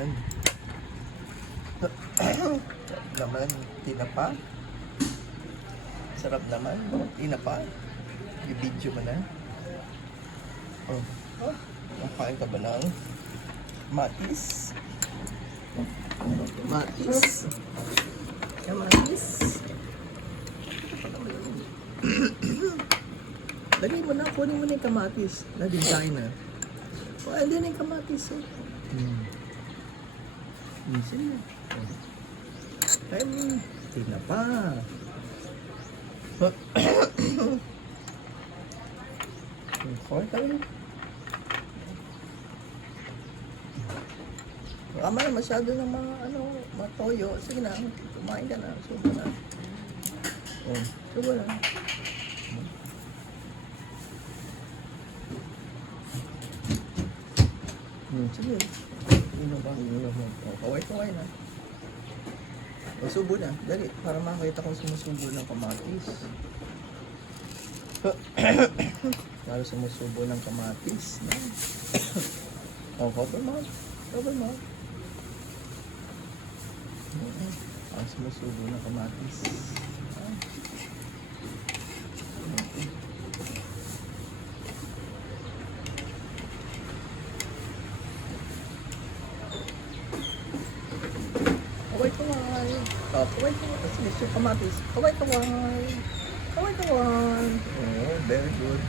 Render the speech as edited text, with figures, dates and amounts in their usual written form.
Yan. Naman, tinapa. Sarap naman, tinapa. I-video mo na. Oh. Nakain ka ba ng matis? Matis. Matis. Lagay mo na, kunin mo na yung kamatis. Nag-design na. O, andun na yung kamatis. Minsan na. Ay, tinapa. Okay, tayo. Baka man masyado ng mga mga toyo. Sige na, kumain ka na. Subo na. Oh, subo na. Sige. Inom ba? Inom mo. Oh, kaway-kaway na. O, subo na. Dali, para makita kung sumusubo ng kamatis. Para sumusubo ng kamatis. O, cover mo. Cover mo. Para sumusubo ng kamatis. Kaway-kaway. Oh, kaway-kaway. Sige, so kamatis. Kaway-kaway. Kaway-kaway. Oh, very good.